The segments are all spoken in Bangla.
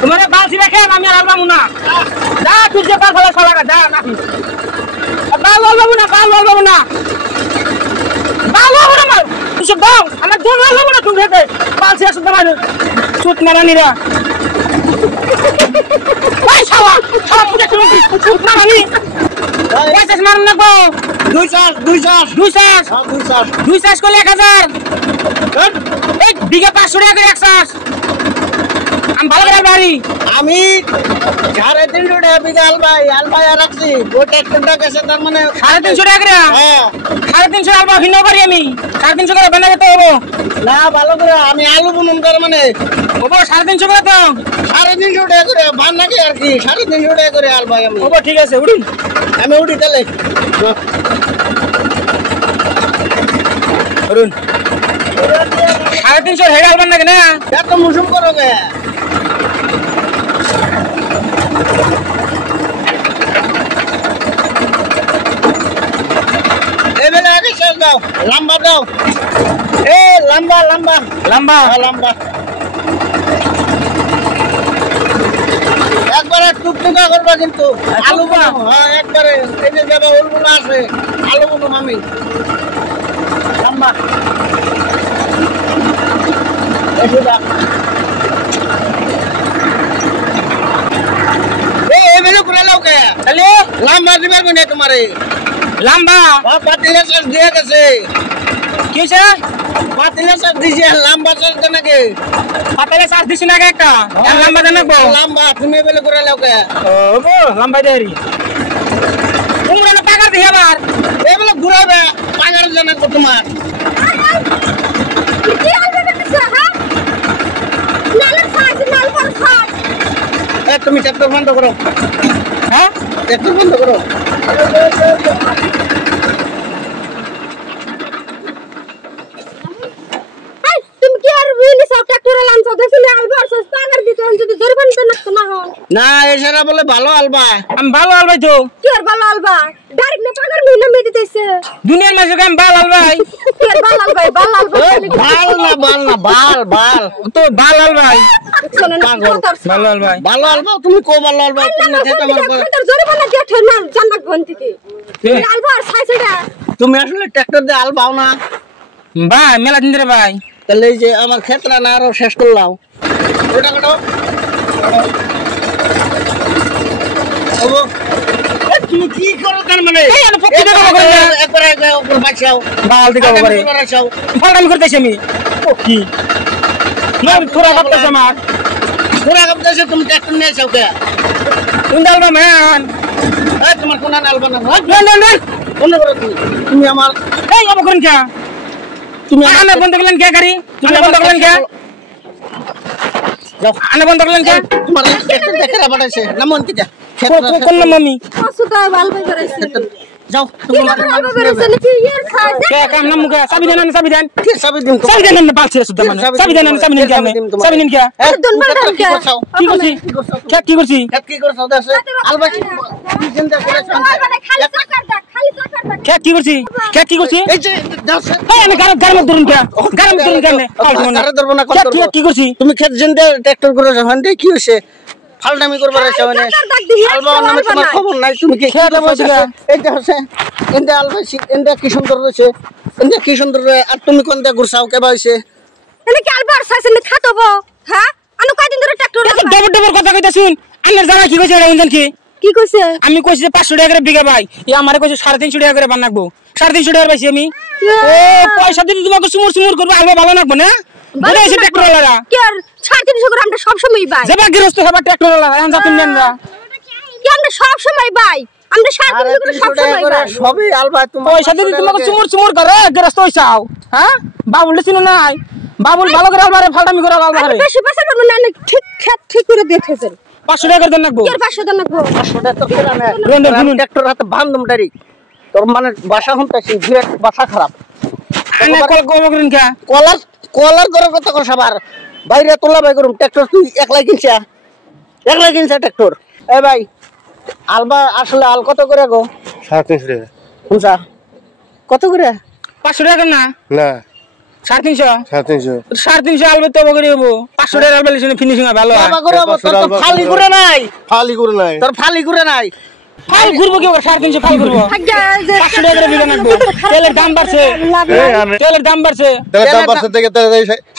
তোমারে বালছি রেখে আমি আর আলবামু না যা তুই যে পার ফেলা ছড়া যা নাকি বাল আলবামু না বাল আলবামু না বাল আলবামু না তুই সব দাও আমার দোল আলবামু না তুমি রেখে বালছি আসুন তোমার সুত মারানিরা ওই শালা শালা পুজো তুমি সুত মারানি পয়সা মারুন না গো 200 করলে 1000 এই বিঘা 500 টাকা করে 100 আমি ভালো করে বাড়ি আমি 350 টাকা বিঘা আলবাই রাখছি ওটা একটা গেছে তার মানে 350 টাকা করে হ্যাঁ 350 আলবা ভিন্ন করি আমি 350 করে বানাতে তো হবো না ভালো করে আমি আলু বুনুন তার মানে হবো 350 করে তো 350 টাকা করে বান নাকি আর কি 350 টাকা করে আলবাই আমি হবো ঠিক আছে উঠি আমি উঠি তাহলে অরুণ 350 হেড আলবান নাকি না এত মুসুম করো গে এবেলা আগে শেষ দাও লম্বা দাও এ লম্বা লম্বা লম্বা লম্বা একবারে টুকটুকা করবা কিন্তু আলু বানাও হ্যাঁ একবারে এই যে যাবে ওলগুলো আছে আলু বানাও আমি লম্বা এসে এমএলএ করে লাও কে তাহলে লম্বা দিবে কোনে তোমারে লম্বা পাতিলে সব দিয়ে গেছে কি হইছে পাতিলে সব দিছে লম্বা সব নাকি পাতালে চার্জ দিছ না একটা লম্বা দেন নাকবো লম্বা তুমি এমএলএ করে লাও কে ওগো লম্বা দেরি তোমরা না পাকার দিই আবার এগুলো ঘুরাবে পাগার জন্য তোমার কি আলবে দেখছ হ্যাঁ নালে খাস নাল পর খাস এ তুমি ট্রাক্টর বন্ধ করো হ্যাঁ ট্রাক্টর বন্ধ করো আই তুমি কি আর রুইনি সব ট্রাক্টর লান সব দেখছ না আলবে আর সস্তা পাগার দিতে যদি জরিমান তো না হন না এছাড়া বলে ভালো আলবা আমি ভালো আলবাই তো কি আর ভালো আলবা ডাইরেক্ট না পাগার মিনা মে দিতেছে দুনিয়ার মাঝে আমি বাল আলবাই কি আর ভালো আলবা বাল না বাল তো বাল আলবাই শোনেন ভালো আলবাই ভালো আলবা তুমি কো ভালো আলবা তুমি খেতে পারবে তোর জরিমানা দিয়ে ঠের না জান্নাত গন থেকে আলবা আর সাইসেডা তুমি আসলে ট্রাক্টর দিয়ে আলবাও না ভাই মেলা দিন ধরে ভাই তাহলে এই যে আমার ক্ষেত্রে না আরো শেষ করলাম ওটা কাটো ওগো তুমি কি করো তার মানে এই আমি পক্ষে দেবো করে একবার উপর বাঁচাও বাল দিকে করে বাঁচাও ফালতামি করতেছি আমি ও কি না তোরা ভাবতেছ আমার পুরা কাপড় তুমি ট্রাক্টর নিয়ে যাও কে তুমি আলবা ম্যান এই তোমার কোন আলবা না না বন্ধ করো তুমি আমার এই অব করেন কে তুমি আনা বন্ধ করলেন কে গাড়ি তুমি বন্ধ করলেন কে যাও আনা বন্ধ করলেন কে তোমার ট্রাক্টর দেখে রাবাটাইছে নামন কি যা কোন মামি অসুতা ভালো করেছে যাও কি ভালো করেছে নাকি ইয়ার খাস কে কাম নাম মুখে সাবি দেন কি সবই দিন সাবি দেন না পালছে সুদ্ধ মানে সাবি দেন সাবি নিন কে সাবি নিন কে কি করছি কি করছি কি করছো দাসে আলবা কি চিন্তা করে কি করছি কি করছি এই যে দাসে এই আমি গারম ধরুন কে আরে ধরবো না কি করছি তুমি খেত জিন্দে ট্রাক্টর করে যখন কি হইছে ফালটামি করবার আছে মানে আলবা নামে তোমার খবর নাই তুমি কি খেতে বসে এইটা হচ্ছে এন্ডা আলবা এন্ডা কি সুন্দর রয়েছে এন্ডা কি সুন্দর আর তুমি কোনটা গুরসাও কে বাইছে এনে কি আলবার সাইছেন খাতবো হ্যাঁ আনু কয়দিন ধরে ট্রাক্টর ডবল কথা কইতা শুন আন্নার জানা কি কইছে এটা উনজান কি কইছে আমি কইছি 500 টাকা করে বিঘা ভাই ই আমারে কইছে 350 টাকা করে বানাকবো 350 টাকা পাইছি আমি ও পয়সা দিতে তোমাকে সুমুর করব আলবা ভালো লাগবে না বলে এসে ট্রাক্টর ওয়ালা কি আর 350 করে আমরা সব সময় ভাই যাবা গৃহস্থ হবা ট্রাক্টর ওয়ালা আন যাতুন নেন না কি আমরা সব সময় ভাই আমরা 350 করে সব সময় ভাই সবই আলবা তুমি পয়সা দিতে তোমাকে সুমুর করে গৃহস্থ হইছাও হ্যাঁ বাবুল চিনো নাই বাবুল ভালো করে আলবারে ফালটামি করে আলবা রে বেশি পয়সা করব না ঠিক খেত ঠিক করে দেখেছেন 500 টাকা দেন নাকবো কি আর 500 দেন নাকবো 500 টাকা তো কেনা না ট্রাক্টর হাতে বান্ধম ডারি তোর মানে বাসা হুনতাছি বিরাট বাসা খারাপ আনা কল করেন কে কলার করে কত কর সবার বাইরে তোলা ভাই করুম ট্রাক্টর তুই একলাই কিনছা ট্রাক্টর এ ভাই আলবা আসলে আল কত করে গো 350 টাকা শুনছা কত করে 500 টাকা না না 350 350 350 আলবে তো বগরি হবো 500 টাকা আলবা লিছি ফিনিশিং ভালো হয় বাবা করে তোর তো ফালি করে নাই ফালি করে নাই তোর ফালি করে নাই ফাল ঘুরবো কি করে 350 ফাল ঘুরবো 500 টাকা করে বিঘা নাকবো তেলের দাম বাড়ছে তেলের দাম বাড়ছে তেলের দাম বাড়ছে থেকে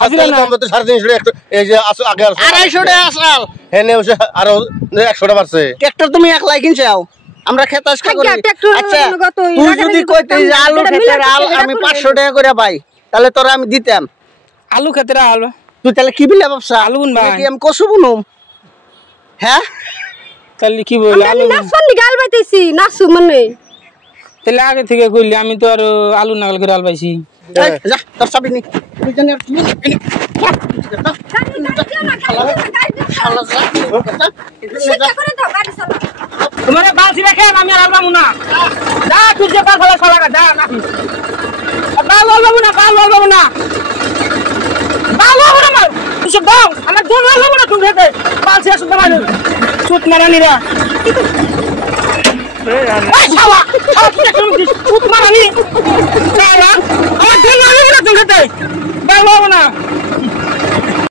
তেলের দাম তো 350 এই যে আগে 250 টাকা আসাল হেনে হচ্ছে আরো 100 টাকা বাড়ছে ট্রাক্টর তুমি একলাই কিনছাও আমরা খেতাস কা করি আচ্ছা তুই যদি কইতে যে আলু খেতের আল আমি 500 টাকা করে পাই তাহলে তোরা আমি দিতাম আলু খেতে আলু তুই তাহলে কি বিলে ব্যবসা আলু বুনবা কি আমি কসু বুনুম হ্যাঁ তাহলে কি বল আলু নাচনি গাল বাইতেছি নাচু মানে তাহলে আগে থেকে কইলি আমি তো আর আলু নাগাল করে আল পাইছি যা তোর চাবি নি তুই জানি তোমার বালছি রেখে আমি আর আলবামু না যা তুই যে পাল ফেলা শালা যা নাকি বাল আলবামু না বাল আলবামু না বাল আলবামু না মার তুই দাও আমার দোন আলবামু না তুমি হেতে বালছি আসু দামাই চুত মারানিরা এই শালা তুমি চুত মারানি শালা আমার দোন আলবামু না তুমি হেতে বাল আলবামু না